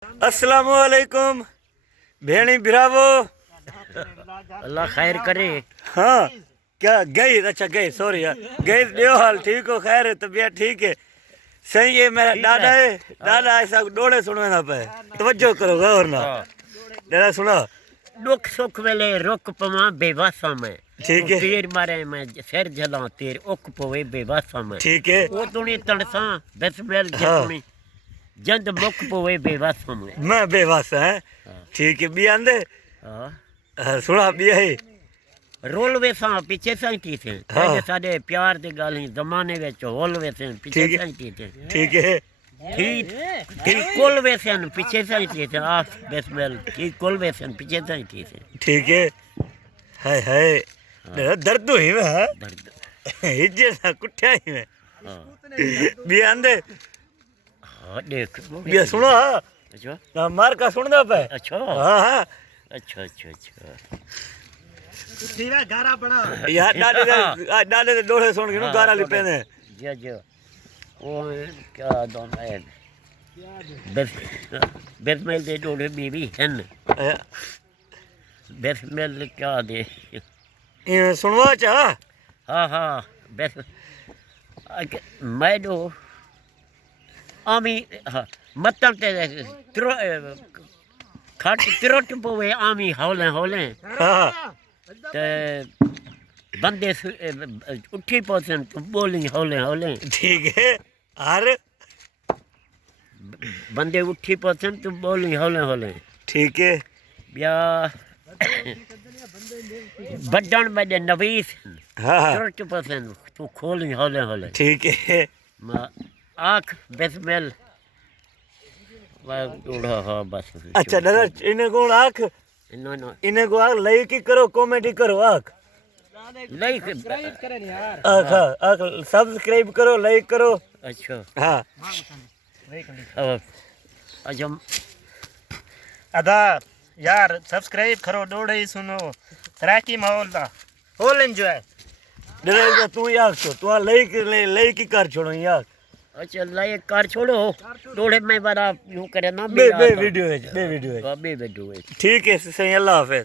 अस्सलामु अलैकुम भेणी बिरावो। अल्लाह खैर करे। हाँ क्या गई? अच्छा गई, सॉरी यार, गई देव हाल ठीक हो? खैर है, तबीयत ठीक है? सही है। मेरा दादा है, दादा ऐसा डोले सुनवे ना पे, तवज्जो करो गौर ना। दादा सुना, दुख सुख वेले रुक पवा बेवासा में, ठीक है तीर मारे मैं सिर जला तीर उक पवे बेवासा में, ठीक है। वो तुनी तड़सा बिस्मिल हाँ। जितनी जंद मुक पवे बेवासा में। मैं बेवास है, ठीक है। भी आंदे सुना भी है रोल वेसा पीछे साइटी थे, हाँ। पहले साडे प्यार दी गल ही जमाने विच होल वेसे पीछे ठीक है। साइटी थे, ठीक है। ठीक ठीक कुल वेसे पीछे साइटी थे। आ बिस्मिल ठीक कुल वेसे पीछे साइटी थे। ठीक है। हाय दर्द हुई में है, दर्द हिज्जे ना कुट्ठा ही में। हाँ भी आंदे हाँ देख भी सुनो। अच्छा ना मार का सुनदा पे। अच्छा हाँ हाँ अच्छा अच्छा अच्छा तेरा गारा बना यार डाले दे डोले सुन के नु गारा ली पेंदे। जी जी वो क्या दोन है बिस्मिल दे डोले बीवी हन बिस्मिल क्या दे ये सुनवा चा। हाँ हाँ बिस मैं दो आमी हाँ मतन ते खट तिरट पवे आमी हौले हौले हाँ ते बंदे उठी पहुंचन तो बोली हौले हौले। ठीक है। हर बंदे उठी पहुंचन तो बोली हौले हौले। ठीक है। या बड्डन बड़े नवीस हाँ हाँ तिरट पहुंचन तो खोली हौले हौले। ठीक है। आँख बिस्मिल हाँ बस। अच्छा दादा इन्हें को आँख, इन्होंने इन्हें को आँख लई की करो, कॉमेडी करो। आँख लाइक आँख आँख सब्सक्राइब करो, लाइक करो। अच्छा हाँ अच्छा अदा यार सब्सक्राइब करो, डोड़े ही सुनो, तराकी माहौल दा होल एंजॉय। दादा तू यार तू लई की कर छोड़ो यार। अच्छा लाइक कर छोड़ो थोड़े में बड़ा यूं करे ना बे वीडियो है, बे वीडियो है। बे वीडियो है। ठीक है सही, अल्लाह हाफिज।